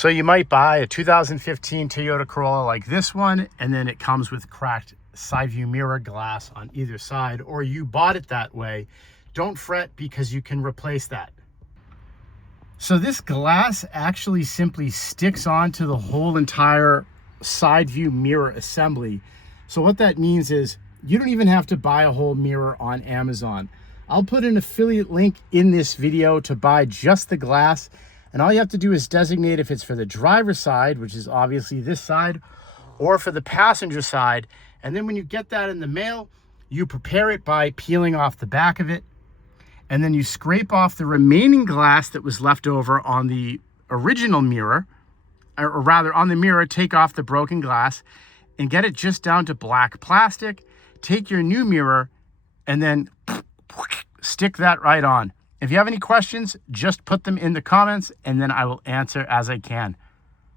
So you might buy a 2015 Toyota Corolla like this one, and then it comes with cracked side view mirror glass on either side, or you bought it that way. Don't fret, because you can replace that. So this glass actually simply sticks onto the whole entire side view mirror assembly. So what that means is you don't even have to buy a whole mirror on Amazon. I'll put an affiliate link in this video to buy just the glass. And all you have to do is designate if it's for the driver's side, which is obviously this side, or for the passenger side. And then when you get that in the mail, you prepare it by peeling off the back of it. And then you scrape off the remaining glass that was left over on the original mirror, or rather on the mirror, take off the broken glass and get it just down to black plastic. Take your new mirror and then stick that right on. If you have any questions, just put them in the comments and then I will answer as I can.